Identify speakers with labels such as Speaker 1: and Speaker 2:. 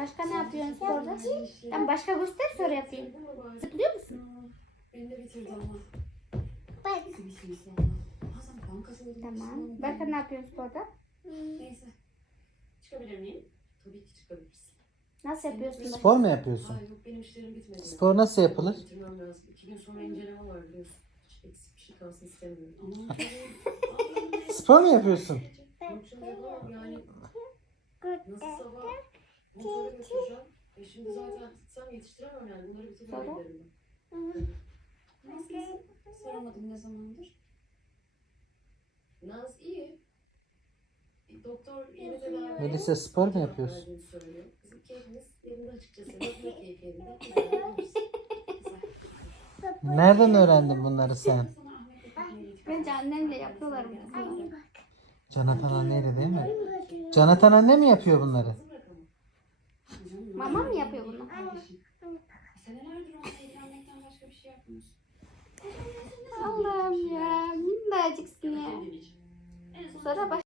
Speaker 1: Başka ne yapıyorsun sporda? Tamam başka göster sonra yapayım. Zıplıyor musun?
Speaker 2: Beni de bitirdi ama.
Speaker 3: Bak.
Speaker 1: Tamam. Başka ne yapıyorsun sporda?
Speaker 2: Neyse. Çıkabilir miyim? Tabii ki çıkabilirsin.
Speaker 1: Nasıl yapıyorsun?
Speaker 4: Spor mu yapıyorsun?
Speaker 2: Hayır yok benim işlerim bitmedi.
Speaker 4: Spor nasıl yapılır?
Speaker 2: Bitirmem lazım. İki gün sonra inceleme var biliyorsun. Hiç eksik bir şey kalsın istemiyorum. Ama
Speaker 4: Spor mu yapıyorsun?
Speaker 2: Yok şimdi yapamam yani. Nasıl sabah motora götüreceğim. E şimdi zaten gitsem yetiştiremem yani. Bunları bitirmem
Speaker 1: Sonra?
Speaker 2: ederim ben. Nasılsın? Soramadım ne zamandır. Naz iyi. Bir Doktor yeni tedavi
Speaker 4: Melisa spor mu yapıyorsun?
Speaker 2: verdiğini söylüyor. Bizim keyfimiz yerinde açıkçası. Nasıl da keyif yerinde? Güzel, yapıyoruz. Güzel.
Speaker 4: Nereden öğrendin bunları sen?
Speaker 2: Sana Ahmet.
Speaker 1: Bence annemle yapıyorlar bunu.
Speaker 3: Anne bak.
Speaker 4: Canatan anneyle değil mi? Canatan anne mi yapıyor bunları?
Speaker 1: Mama mı yapıyor bunu?
Speaker 2: Senelerdir onunla ilgilenmekten başka bir şey yapmıyorsun.
Speaker 1: Allah'ım ya. Minnacıksın ya. Sonra baş